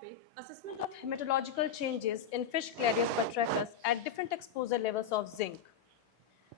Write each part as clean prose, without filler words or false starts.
topic, assessment of hematological changes in fish Clarius batrachus at different exposure levels of zinc.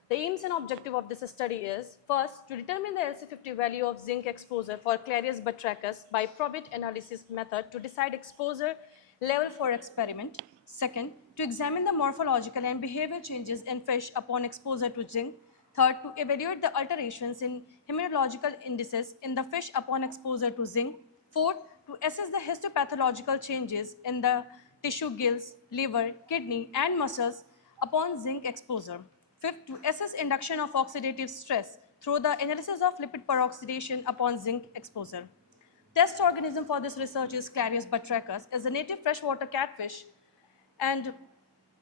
The aims and objective of this study is, first, to determine the LC50 value of zinc exposure for Clarius batrachus by probit analysis method to decide exposure level for experiment. Second, to examine the morphological and behavioral changes in fish upon exposure to zinc. Third, to evaluate the alterations in hematological indices in the fish upon exposure to zinc. Fourth, to assess the histopathological changes in the tissue gills, liver, kidney, and muscles upon zinc exposure. Fifth, to assess induction of oxidative stress through the analysis of lipid peroxidation upon zinc exposure. Test organism for this research is Clarius batrachus, is a native freshwater catfish and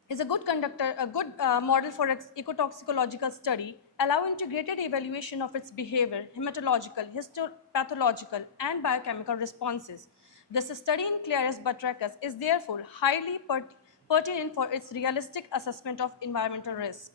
is a good conductor, a good model for ecotoxicological study, allow integrated evaluation of its behavior, hematological, histopathological, and biochemical responses. This study in Clarius batrachus is therefore highly pertinent for its realistic assessment of environmental risk.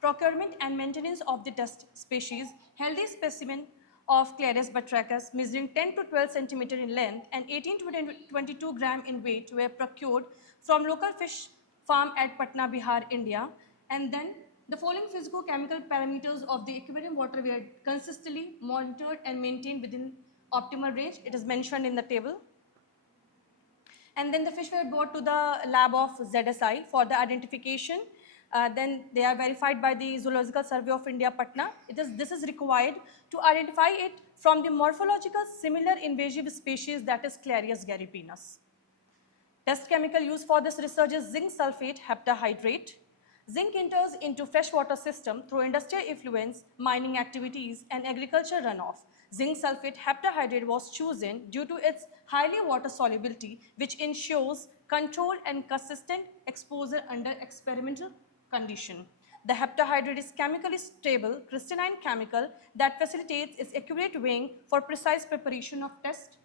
Procurement and maintenance of the test species, healthy specimen of Clarius batrachus measuring 10 to 12 centimeter in length and 18 to 22 gram in weight were procured from local fish farm at Patna, Bihar, India. And then the following physico-chemical parameters of the aquarium water were consistently monitored and maintained within optimal range. It is mentioned in the table. And then the fish were brought to the lab of ZSI for the identification. Then they are verified by the Zoological Survey of India, Patna. This is required to identify it from the morphological similar invasive species, that is Clarius gariepinus. Test chemical used for this research is zinc sulfate heptahydrate. Zinc enters into freshwater system through industrial effluents, mining activities, and agriculture runoff. Zinc sulfate heptahydrate was chosen due to its highly water solubility, which ensures controlled and consistent exposure under experimental condition. The heptahydrate is chemically stable, crystalline chemical that facilitates its accurate weighing for precise preparation of test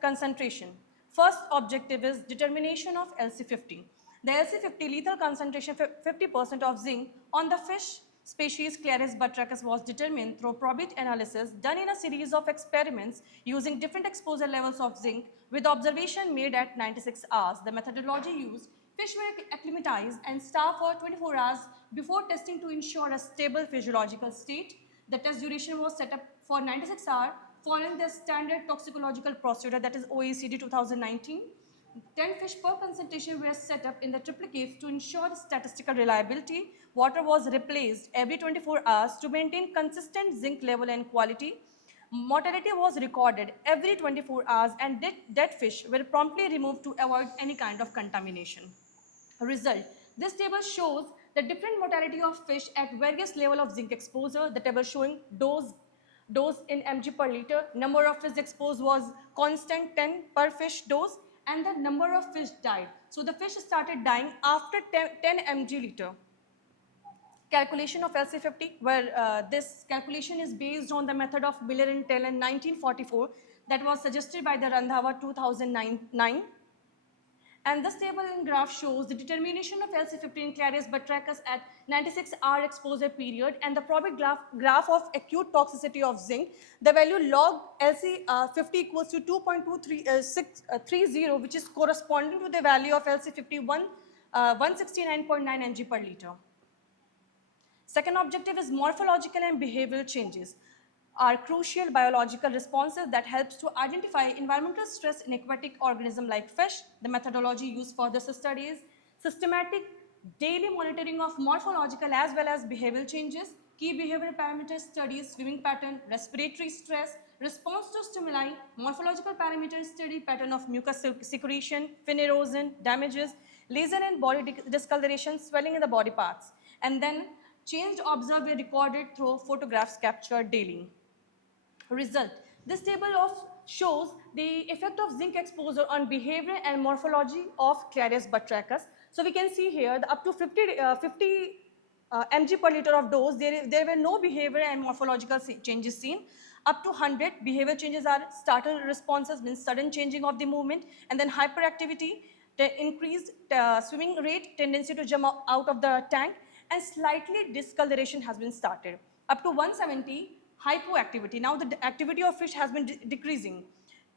concentration. First objective is determination of LC50. The LC50 lethal concentration 50% of zinc on the fish species Clarius batrachus was determined through probit analysis done in a series of experiments using different exposure levels of zinc with observation made at 96 hours. The methodology used, fish were acclimatized and starved for 24 hours before testing to ensure a stable physiological state. The test duration was set up for 96 hours following the standard toxicological procedure, that is OECD 2019. 10 fish per concentration were set up in the triplicates to ensure statistical reliability. Water was replaced every 24 hours to maintain consistent zinc level and quality. Mortality was recorded every 24 hours and dead fish were promptly removed to avoid any kind of contamination. Result. This table shows the different mortality of fish at various level of zinc exposure. The table showing dose in mg per liter, number of fish exposed was constant 10 per fish dose, and the number of fish died. So the fish started dying after 10 mg liter. Calculation of LC50, where this calculation is based on the method of Miller and Tell in 1944 that was suggested by the Randhawa 2009. And this table and graph shows the determination of LC50 in Clarius batrachus at 96-hour exposure period and the probit graph of acute toxicity of zinc. The value log LC50 equals to 2.2330, which is corresponding to the value of LC50 169.9 mg per liter. Second objective is morphological and behavioral changes are crucial biological responses that helps to identify environmental stress in aquatic organisms like fish. The methodology used for this study is systematic daily monitoring of morphological as well as behavioral changes, key behavioral parameters studies, swimming pattern, respiratory stress, response to stimuli, morphological parameters study, pattern of mucus secretion, fin erosion, damages, lesion and body discoloration, swelling in the body parts, and then change observed were recorded through photographs captured daily. Result. This table shows the effect of zinc exposure on behavior and morphology of Clarius batrachus. So we can see here the up to 50 mg per liter of dose, there were no behavior and morphological changes seen. Up to 100, behavior changes are startle responses, means sudden changing of the movement, and then hyperactivity, increased swimming rate, tendency to jump out of the tank, and slightly discoloration has been started. Up to 170, hypoactivity. Now the activity of fish has been decreasing.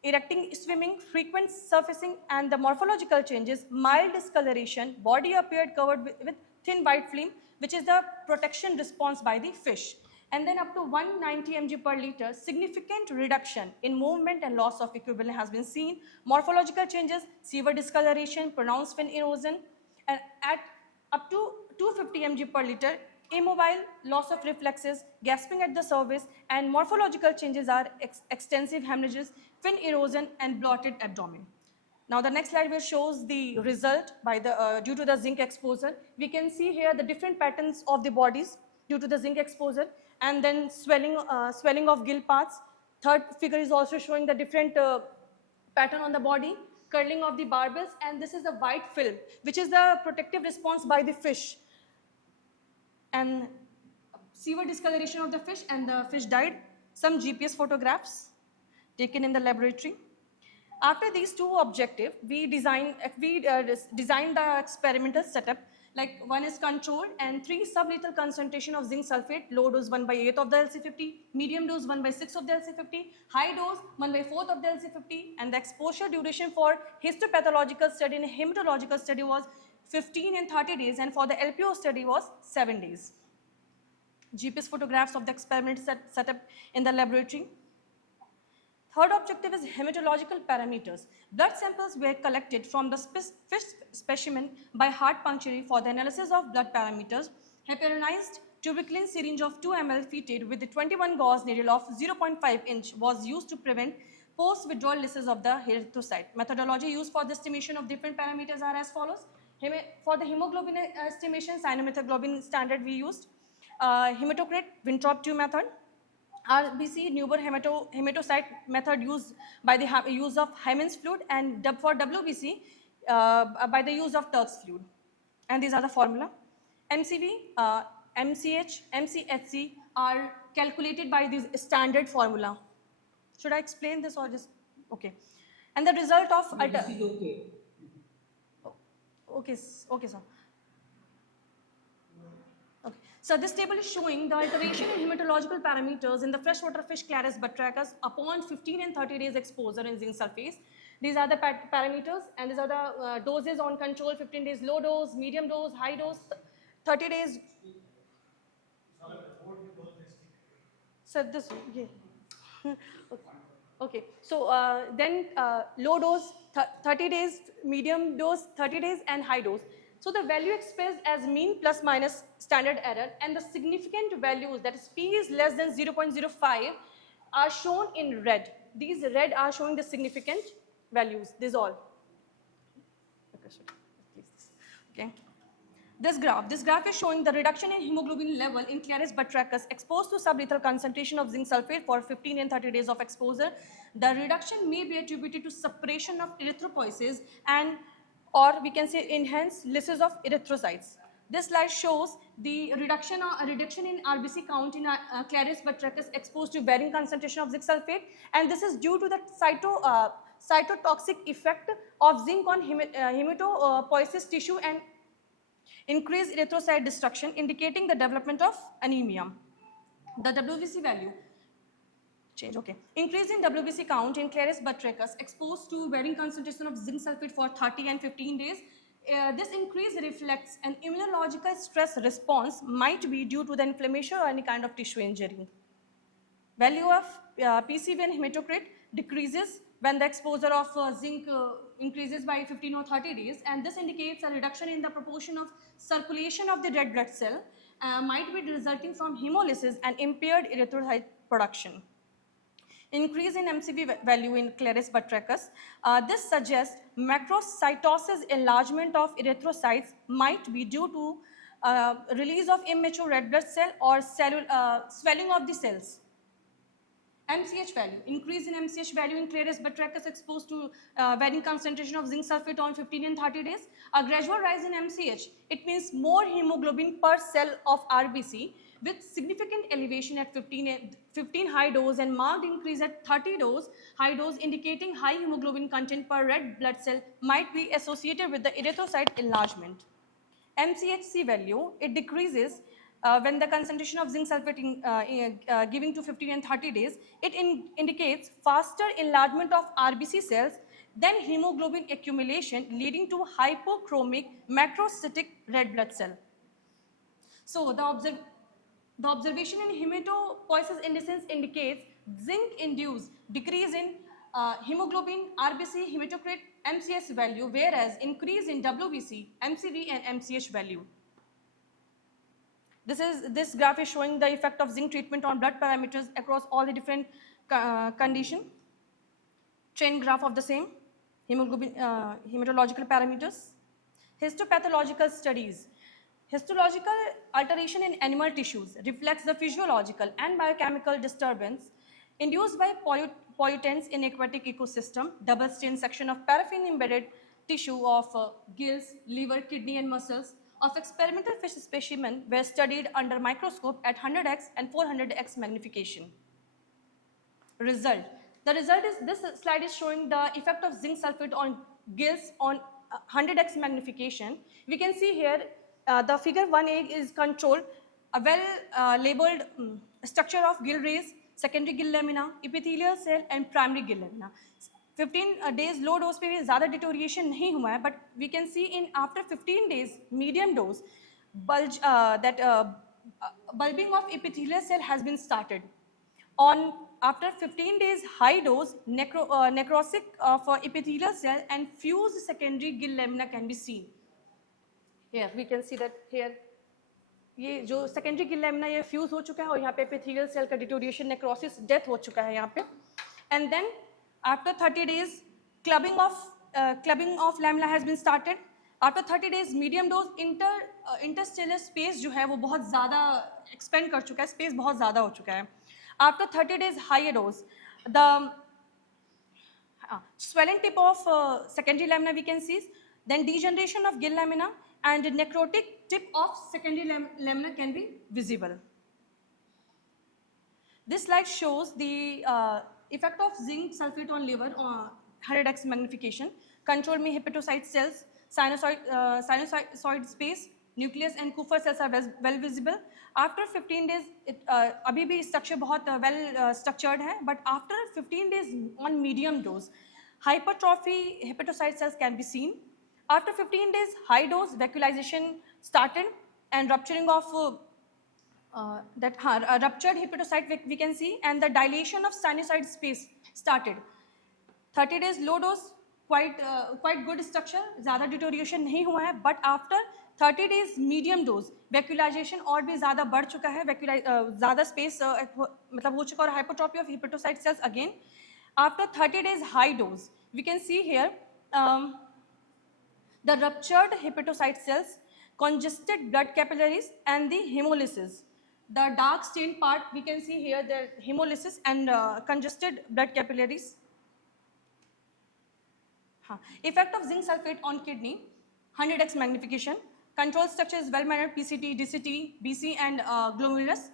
erecting, swimming, frequent surfacing, and the morphological changes, mild discoloration, body appeared covered with thin white film, which is the protection response by the fish. And then up to 190 mg per liter, significant reduction in movement and loss of equilibrium has been seen. Morphological changes, severe discoloration, pronounced fin erosion, and at up to 250 mg per liter, immobile, loss of reflexes, gasping at the cervix, and morphological changes are extensive hemorrhages, fin erosion, and bloated abdomen. Now the next slide will shows the result by the due to the zinc exposure. We can see here the different patterns of the bodies due to the zinc exposure, and then swelling of gill paths. Third figure is also showing the different pattern on the body, curling of the barbels, and this is the white film, which is the protective response by the fish. And severe discoloration of the fish, and the fish died. Some GPS photographs taken in the laboratory. After these two objectives, we designed the experimental setup. Like one is controlled, and 3 sublethal concentration of zinc sulfate, low dose 1/8 of the LC50, medium dose 1/6 of the LC50, high dose 1/4 of the LC50, and the exposure duration for histopathological study and hematological study was 15 and 30 days, and for the LPO study was 7 days. GPS photographs of the experiment setup in the laboratory. Third objective is hematological parameters. Blood samples were collected from the fish specimen by heart puncture for the analysis of blood parameters. Heparinized tuberculin syringe of 2 ml fitted with the 21 gauge needle of 0.5 inch was used to prevent post-withdrawal lysis of the erythrocyte. Methodology used for the estimation of different parameters are as follows. For the hemoglobin estimation, cyanomethaglobin standard we used. Hematocrit, Winthrop 2 method. RBC, Neuber hematocyte method used by the use of Hyman's fluid, and for WBC by the use of Turk's fluid. And these are the formula. MCV, MCH, MCHC are calculated by this standard formula. Should I explain this or just, okay. And the result of, okay, sir. Okay. So this table is showing the alteration in hematological parameters in the freshwater fish Claris batrachus upon 15 and 30 days exposure in zinc sulfate. These are the parameters, and these are the doses on control: 15 days low dose, medium dose, high dose, 30 days. So this, yeah. Okay. So then low dose, 30 days, medium dose, 30 days, and high dose. So the value expressed as mean plus minus standard error, and the significant values, that is P is less than 0.05, are shown in red. These red are showing the significant values. This is all. Okay. This graph is showing the reduction in hemoglobin level in Claris batrachus exposed to sublethal concentration of zinc sulfate for 15 and 30 days of exposure. The reduction may be attributed to suppression of erythropoiesis, and or we can say enhanced lysis of erythrocytes. This slide shows the reduction in RBC count in Claris batrachus exposed to varying concentration of zinc sulfate, and this is due to the cytotoxic effect of zinc on hematopoiesis tissue and increased erythrocyte destruction, indicating the development of anemia. The WBC value change, okay. Increase in WBC count in Claris batrachus exposed to varying concentration of zinc sulfate for 30 and 15 days. This increase reflects an immunological stress response, might be due to the inflammation or any kind of tissue injury. Value of PCV and hematocrit decreases when the exposure of zinc increases by 15 or 30 days, and this indicates a reduction in the proportion of circulation of the red blood cell, might be resulting from hemolysis and impaired erythrocyte production. Increase in MCV value in Claris batrachus. This suggests macrocytosis enlargement of erythrocytes might be due to release of immature red blood cell or swelling of the cells. MCH value. Increase in MCH value in Claris batrachus exposed to varying concentration of zinc sulfate on 15 and 30 days. A gradual rise in MCH. It means more hemoglobin per cell of RBC with significant elevation at 15 high dose and marked increase at 30 dose high dose, indicating high hemoglobin content per red blood cell might be associated with the erythrocyte enlargement. MCHC value, it decreases when the concentration of zinc sulfate giving to 15 and 30 days, it indicates faster enlargement of RBC cells than hemoglobin accumulation, leading to hypochromic macrocytic red blood cell. So the observation in hematopoiesis indices indicates zinc-induced decrease in hemoglobin, RBC, hematocrit, MCS value, whereas increase in WBC, MCV, and MCH value. This graph is showing the effect of zinc treatment on blood parameters across all the different condition. Chain graph of the same hemoglobin, hematological parameters. Histopathological studies. Histological alteration in animal tissues reflects the physiological and biochemical disturbance induced by pollutants in aquatic ecosystem. Double stain section of paraffin embedded tissue of gills, liver, kidney, and muscles of experimental fish specimen were studied under microscope at 100x and 400x magnification. Result. The result is, this slide is showing the effect of zinc sulfate on gills on 100x magnification. We can see here the figure 1A is controlled, a well labeled structure of gill rays, secondary gill lamina, epithelial cell and primary gill lamina. 15 days low dose पे भी ज़्यादा deterioration नहीं हुआ है, but we can see in after 15 days medium dose bulbing of epithelial cell has been started. On after 15 days high dose necrosis of epithelial cell and fused secondary gill lamina can be seen. Here we can see that here ये जो secondary gill lamina ये fuse हो चुका है और यहाँ पे epithelial cell का deterioration necrosis death हो चुका है यहाँ पे. And then after 30 days clubbing of lamina has been started. After 30 days medium dose interstellar space जो है वो बहुत ज़्यादा expand कर चुका है, space बहुत ज़्यादा हो चुका है. After 30 days higher dose, the swelling tip of secondary lamina we can see, then degeneration of gill lamina and necrotic tip of secondary lamina can be visible. This slide shows the effect of zinc sulfate on liver on 100x magnification. Control में hepatocyte cells, sinusoid space, nucleus and Kupffer cells are well visible. After 15 days, अभी भी structure बहुत well structured है, but after 15 days on medium dose, hypertrophy hepatocyte cells can be seen. After 15 days high dose, vacuolization started and rupturing of ruptured hepatocyte we can see, and the dilation of sinusoid space started. 30 days low dose, quite good structure, ज़्यादा deterioration नहीं हुआ है, but after 30 days medium dose vacuolization और भी ज़्यादा बढ़ चुका है, ज़्यादा space मतलब हो चुका और hypertrophy of hepatocyte cells again. After 30 days high dose, we can see here the ruptured hepatocyte cells, congested blood capillaries and the hemolysis. The dark stained part we can see here the hemolysis and congested blood capillaries. Effect of zinc sulfate on kidney, 100x magnification. Control structure is well mannered, PCT, DCT, BC and glomerulus.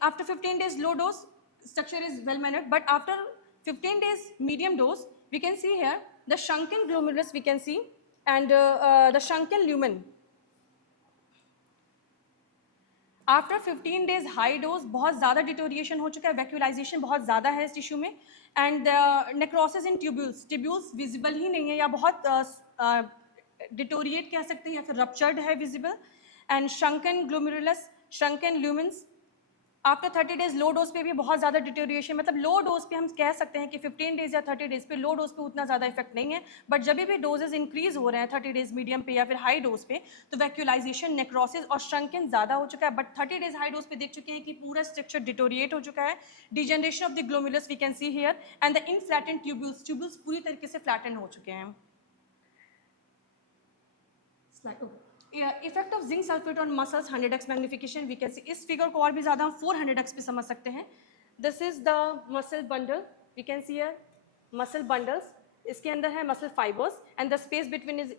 After 15 days low dose, structure is well mannered, but after 15 days medium dose, we can see here the shrunken glomerulus we can see and the shrunken lumen. After 15 days high dose बहुत ज़्यादा deterioration हो चुका है, vacuolization बहुत ज़्यादा है इस tissue में, and necrosis in tubules visible ही नहीं है या बहुत deteriorate कह सकते हैं या फिर ruptured है visible, and shrunken glomerulus, shrunken lumens. After 30 days low dose पे भी बहुत ज़्यादा deterioration, मतलब low dose पे हम कह सकते हैं कि 15 days या 30 days पे low dose पे उतना ज़्यादा effect नहीं है, but जब भी doses increase हो रहे हैं 30 days medium पे या फिर high dose पे, तो vacuolization, necrosis और shrunken ज़्यादा हो चुका है, but 30 days high dose पे देख चुके हैं कि पूरा structure deteriorate हो चुका है, degeneration of the glomerulus we can see here, and the inflattened tubules पूरी तरीके से flattened हो चुके हैं. Effect of zinc sulfate on muscles, 100x magnification we can see. इस figure को और भी ज़्यादा हम 400x पे समझ सकते हैं. This is the muscle bundle. We can see here muscle bundles. इसके अंदर है muscle fibers and the space between is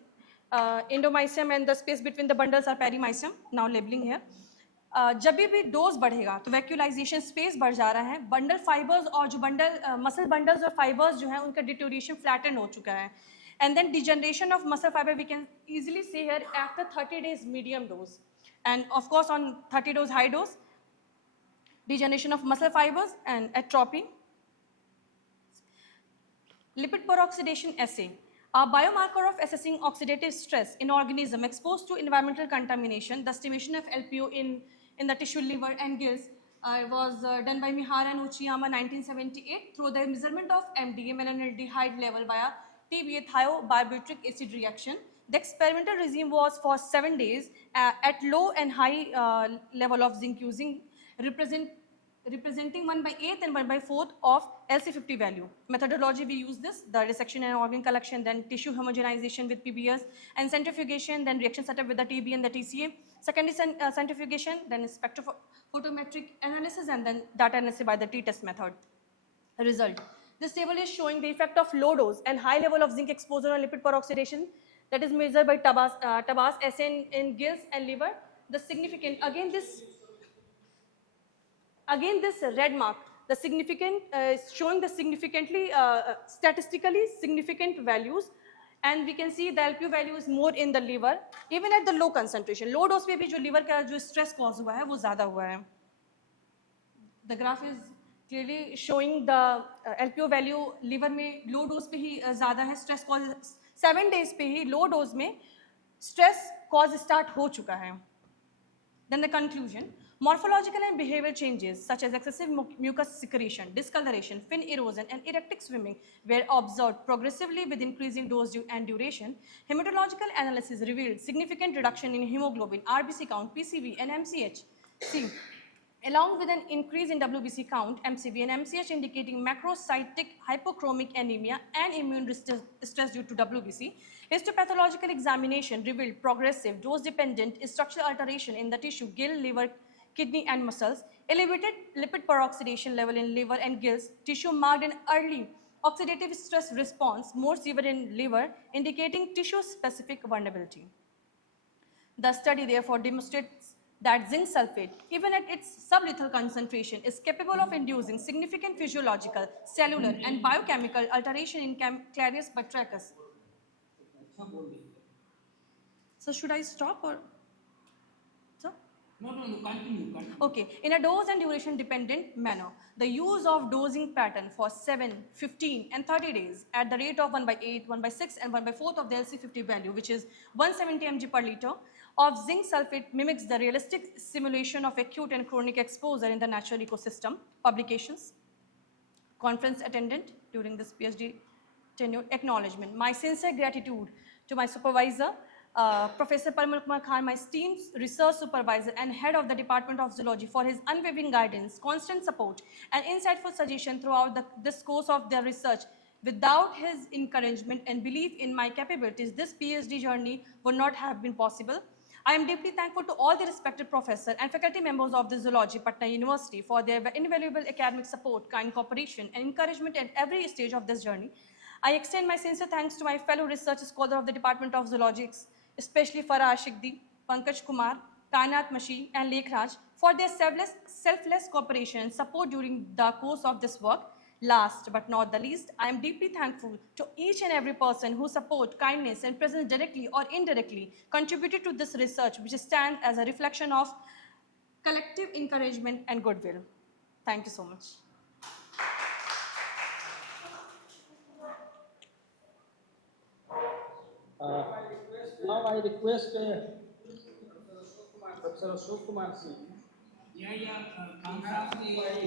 endomysium and the space between the bundles are perimysium. Now labeling here. जब भी dose बढ़ेगा तो वैक्यूलाइजेशन space बढ़ जा रहा है, बंडल फाइबर्स और जो मसल बंडल्स और फाइबर्स जो हैं उनका डिटोरिएशन फ्लैटन हो चुका है. And then degeneration of muscle fiber we can easily see here after 30 days medium dose. And of course, on 30 dose high dose, degeneration of muscle fibers and atrophy. Lipid peroxidation assay, a biomarker of assessing oxidative stress in organism exposed to environmental contamination. The estimation of LPO in the tissue, liver, and gills was done by Mihara and Uchiyama 1978 through the measurement of MDA melanaldehyde level via TBA thiobarbiturate acid reaction. The experimental regime was for 7 days at low and high level of zinc using representing 1/8 and 1/4 of LC50 value. Methodology, we use this, the dissection and organ collection, then tissue homogenization with PBS, and centrifugation, then reaction setup with the TB and the TCA. Secondary centrifugation, then spectrophotometric analysis, and then data analysis by the t-test method. Result. This table is showing the effect of low dose and high level of zinc exposure on lipid peroxidation that is measured by Tabas assay in gills and liver. The significant, again this red mark, the significant showing the significantly statistically significant values, and we can see the LPO value is more in the liver even at the low concentration. Low dose पे भी जो liver का जो stress cause हुआ है वो ज़्यादा हुआ है. The graph is clearly showing the LPO value liver में low dose पे ही ज़्यादा है, stress cause 7 days पे ही low dose में stress cause start हो चुका है. Then the conclusion. Morphological and behavioral changes such as excessive mucus secretion, discoloration, fin erosion, and erratic swimming were observed progressively with increasing dose and duration. Hematological analysis revealed significant reduction in hemoglobin, RBC count, PCV, and MCH. Along with an increase in WBC count, MCV, and MCH indicating macrocytic hypochromic anemia and immune stress due to WBC. Histopathological examination revealed progressive dose-dependent structural alteration in the tissue, gill, liver, kidney, and muscles. Elevated lipid peroxidation level in liver and gills tissue marked an early oxidative stress response, more severe in liver, indicating tissue-specific vulnerability. The study therefore demonstrates that zinc sulfate, even at its sublethal concentration, is capable of inducing significant physiological, cellular, and biochemical alteration in Clarius batrachus. So should I stop or? No, continue. Okay, in a dose and duration dependent manner, the use of dosing pattern for 7, 15, and 30 days at the rate of 1/8, 1/6, and 1/4 of the LC50 value, which is 170 mg per liter, of zinc sulfate mimics the realistic simulation of acute and chronic exposure in the natural ecosystem. Publications, conference attendant during this PhD tenure, acknowledgement. My sincere gratitude to my supervisor, Professor Parimal Kumar Khan, my esteemed research supervisor and head of the Department of Zoology, for his unwavering guidance, constant support, and insightful suggestion throughout this course of their research. Without his encouragement and belief in my capabilities, this PhD journey would not have been possible. I am deeply thankful to all the respected professors and faculty members of the Zoology, Patna University, for their invaluable academic support, kind cooperation, and encouragement at every stage of this journey. I extend my sincere thanks to my fellow research scholars of the Department of Zoology, especially Farah Ashikdi, Pankaj Kumar, Kainat Mashi, and Lekh Raj, for their selfless cooperation and support during the course of this work. Last but not the least, I am deeply thankful to each and every person who support, kindness, and presence directly or indirectly contributed to this research, which stands as a reflection of collective encouragement and goodwill. Thank you so much. Now I request Professor Ashok Kumar Singh. I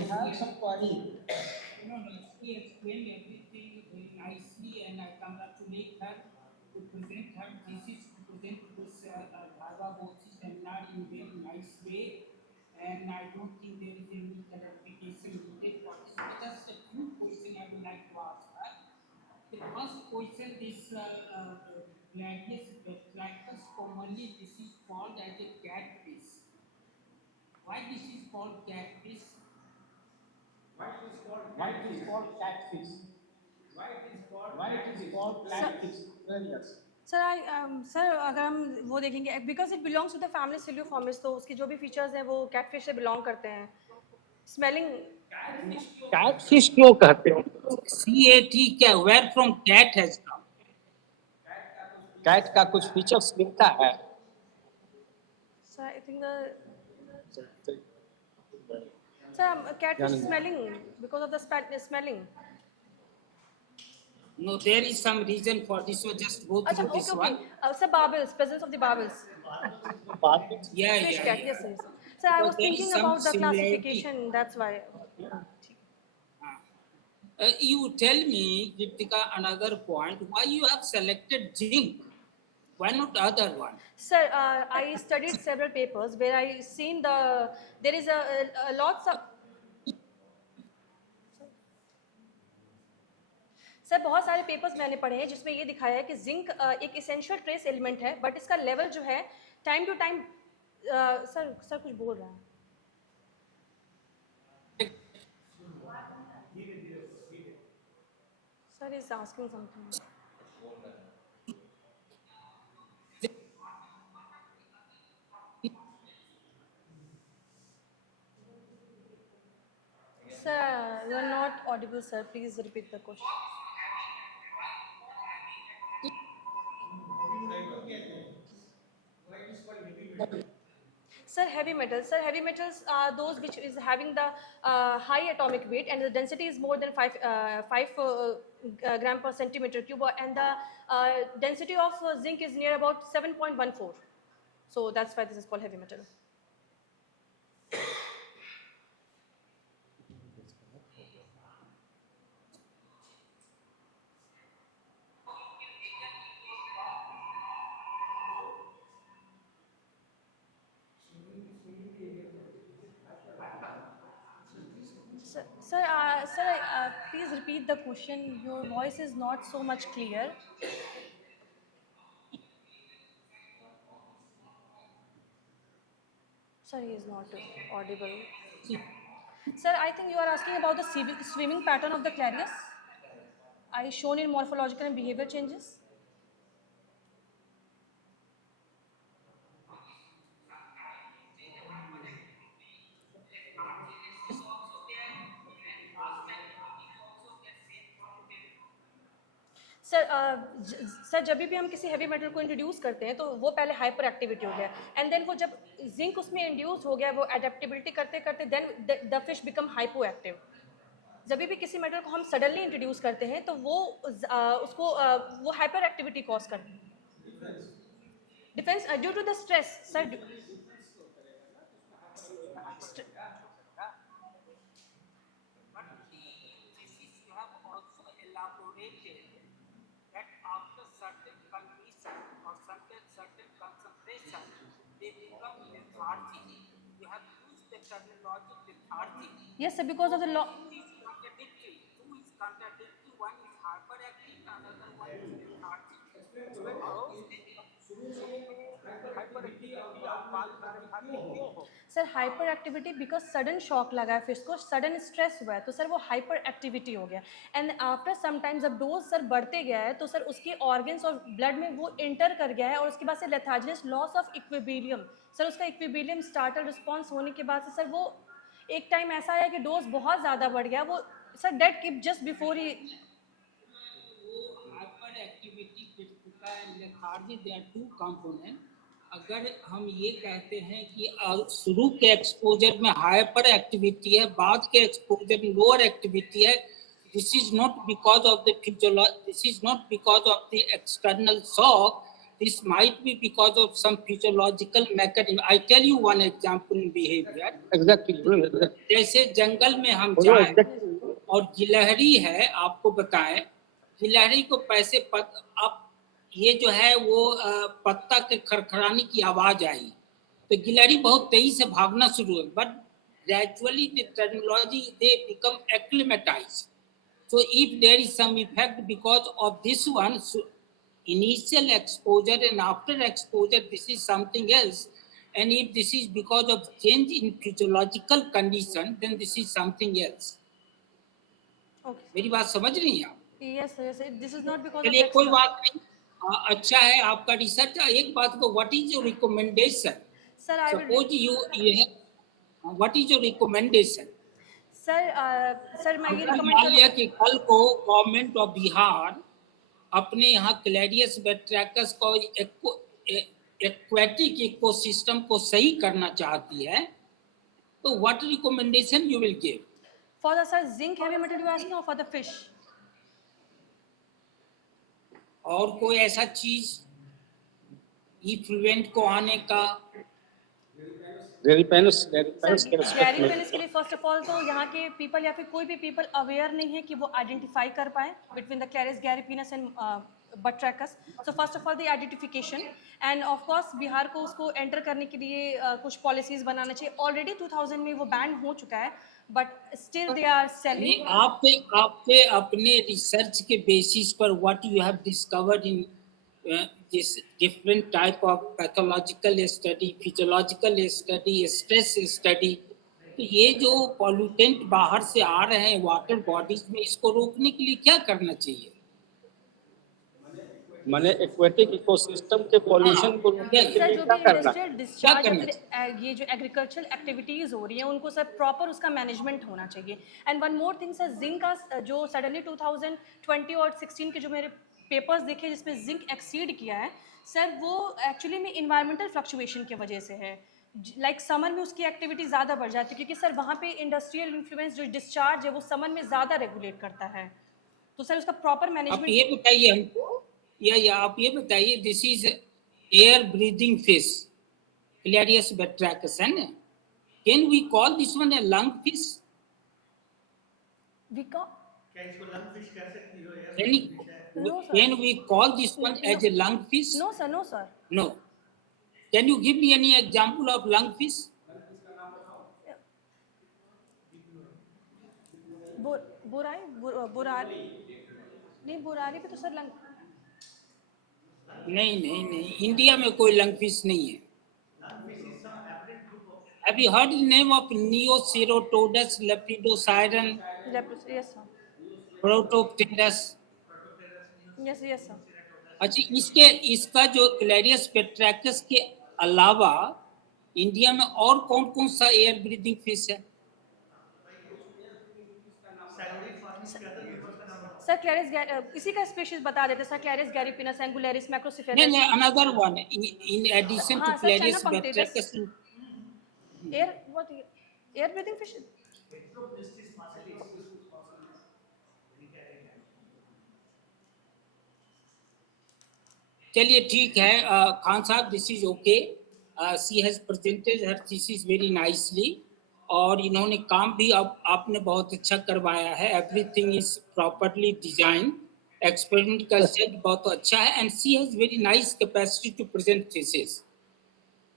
have some query. She explained everything very nicely, and I congratulate her to present her thesis, to present this Bharva Boxi seminar in a very nice way. And I don't think there is any clarification needed for this. Just a few questions I would like to ask her. The first question is Gladius batrachus, commonly this is called as a catfish. Why this is called catfish? Why it is called catfish? Why it is called catfish? Yes. Sir अगर हम वो देखेंगे, because it belongs to the family Siluriformes, तो उसके जो भी features हैं वो कैटफिश से बिलोंग करते हैं. स्मेलिंग कैटफिश क्यों कहते हैं? CAT क्या? Where from cat has come? Cat का कुछ फीचर्स मिलता है. Sir, I think sir, catfish is smelling because of the smelling. No, there is some reason for this, so just go Acha, through this okay, one. okay. Sir, barbels, presence of the barbels. Yeah, Fish yeah, cat, yeah. yes, sir. Yes, sir. Sir, I So was there is thinking some about the similarity. classification, that's why. You tell me, Kritika, another point, why you have selected zinc? Why not other one? Sir, I studied several papers where I seen there is a lots of, sir बहुत सारे papers मैंने पढ़े हैं जिसमें ये दिखाया है कि जिंक एक इसेंशियल ट्रेस एलिमेंट है, बट इसका लेवल जो है time to time, sir sir कुछ बोल रहा है. Sir is asking something. Sir, you are not audible, sir. Please repeat the question. Sir, heavy metals. Sir, heavy metals are those which is having the high atomic weight and the density is more than 5 gram per centimeter cube, and the density of zinc is near about 7.14. So that's why this is called heavy metal. Sir, please repeat the question. Your voice is not so much clear. Sir, he is not audible. Sir, I think you are asking about the swimming pattern of the Clarius. I shown in morphological and behavior changes. Sir जब भी हम किसी heavy metal को introduce करते हैं तो वो पहले हाइपर एक्टिविटी हो गया, एंड देन वो जब जिंक उसमें इंड्यूस हो गया, वो एडेप्टेबिलिटी करते करते then the fish become hypoactive. जब भी किसी मेटल को हम सडनली इंट्रोड्यूस करते हैं तो वो वो हाइपर एक्टिविटी कॉज करते हैं. Defence due to the stress. Sir yes, sir, because of the law. Sir hyperactivity because sudden shock लगा है, फिश को सडन स्ट्रेस हुआ है, तो सर वो हाइपर एक्टिविटी हो गया, एंड आफ्टर सम टाइम जब डोज सर बढ़ते गया है तो सर उसके ऑर्गन्स और ब्लड में वो इंटर कर गया है, और उसके बाद से लेथार्जिनस लॉस ऑफ इक्विबिलियम. सर उसका इक्विबिलियम स्टार्टल रिस्पॉन्स होने के बाद से सर वो एक टाइम ऐसा आया कि डोज बहुत ज़्यादा बढ़ गया, वो sir dead keep just before ही. Hyperactivity lethargy, they are two component. अगर हम ये कहते हैं कि शुरू के एक्सपोजर में हाइपर एक्टिविटी है, बाद के एक्सपोजर में लोअर एक्टिविटी है, this is not because of the physiology, this is not because of the external shock, this might be because of some physiological mechanism. I tell you one example in behavior. Exactly. जैसे जंगल में हम जाएं और गिलहरी है, आपको बताएं, गिलहरी को आप ये जो है वो पत्ता के खरखराने की आवाज आई तो गिलहरी बहुत तेजी से भागना शुरू हुई, but gradually the technology they become acclimatize. So if there is some effect because of this one, initial exposure and after exposure, this is something else. And if this is because of change in physiological condition, then this is something else. Okay. मेरी बात समझ रही हैं आप? Yes, yes. This is not because चलिए of कोई बात नहीं. अच्छा है आपका रिसर्च. एक बात को, what is your recommendation? Sir, I will. Suppose you have, what is your recommendation? Sir मैं ये मान recommend लिया कि कल को गवर्नमेंट ऑफ बिहार अपने यहाँ क्लैरियस बैट्रैकस को एक्वेटिक इकोसिस्टम को सही करना चाहती है तो what recommendation you will give? For the sir, zinc heavy metal you asking or for the fish? और कोई ऐसा चीज इफ्लुएंट को आने का? सर Repenus के गैरी respect में पेनिस के लिए फर्स्ट ऑफ ऑल तो यहाँ के पीपल या फिर कोई भी पीपल अवेयर नहीं है कि वो आइडेंटिफाई कर पाए between the Clarias gariepinus and batrachus. So first of all the identification and of course Bihar को उसको एंटर करने के लिए कुछ पॉलिसीज बनाना चाहिए. ऑलरेडी 2000 में वो बैन हो चुका है बट स्टिल दे आर नहीं, सेलिंग. आपके अपने रिसर्च के बेसिस पर what you have discovered in this different type of pathological study, physiological study, stress study, तो ये जो पॉल्यूटेंट बाहर से आ रहे हैं वाटर बॉडीज में, इसको रोकने के लिए क्या करना चाहिए? माने एक्वेटिक इकोसिस्टम के पॉल्यूशन को रोकने के सर लिए जो क्या भी करना? इंडस्ट्रियल क्या डिस्चार्ज करना ये जो एग्रीकल्चरल एक्टिविटीज हो रही हैं उनको सर प्रॉपर उसका मैनेजमेंट होना चाहिए. And one more thing sir, zinc का जो सडनली 2020 और 16 के जो मेरे पेपर्स देखे जिसमें जिंक एक्सीड किया है सर, वो एक्चुअली में इन्वायरमेंटल फ्लक्चुएशन की वजह से है. लाइक समर में उसकी एक्टिविटी ज़्यादा बढ़ जाती है क्योंकि सर वहाँ पे इंडस्ट्रियल इन्फ्लुएंस जो डिस्चार्ज है वो समर में ज़्यादा रेगुलेट करता है. तो सर उसका प्रॉपर आप मैनेजमेंट. ये बताइए हमको, या आप ये बताइए, this is air breathing fish Clarias batrachus है ना, can we call this one a lung fish? क्या इसको लंग फिश कह सकती हो यार? No, sir. Can we call this one as a lung fish? No sir, no sir. No. Can you give me any example of lungfish? Burari नहीं, बुरारी पे तो sir lung. नहीं, इंडिया में कोई लंगफिश नहीं है. Have you heard the name of Neoceratodus, Lepidosiren, yes sir, Protopterus? Yes yes sir. अच्छा, इसका जो क्लैरियस पेट्रैकस के अलावा इंडिया में और कौन कौन सा एयर ब्रीदिंग फिश है? सर क्लैरिस इसी का स्पीशीज बता देते सर, क्लैरिस गैरीपिनस, एंगुलेरिस, मैक्रोसिफेरस. नहीं, another one in addition to हाँ, sir, Clarias Channa punctatus. Batrachus. Air breathing fish. चलिए ठीक है, खान साहब, this is okay. She has presented her thesis very nicely, और इन्होंने काम भी आपने बहुत अच्छा करवाया है. Everything is properly design, experiment का सेट बहुत अच्छा है, and she has very nice capacity to present thesis.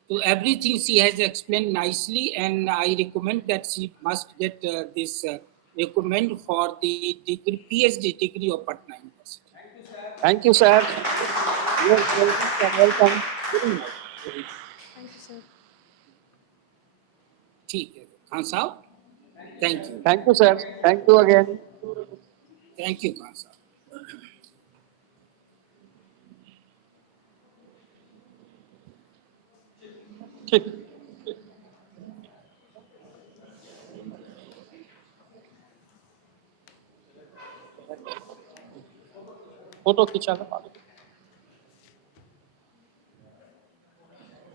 So everything she has explained nicely, and I recommend that she must get this recommend for the degree, PhD degree of Patna University. Thank you, sir. You are welcome. Thank you sir. ठीक है खान साहब, thank you. Thank you, sir. Thank you again. Thank you Khan साहब. ठीक. Photo खींचा लो.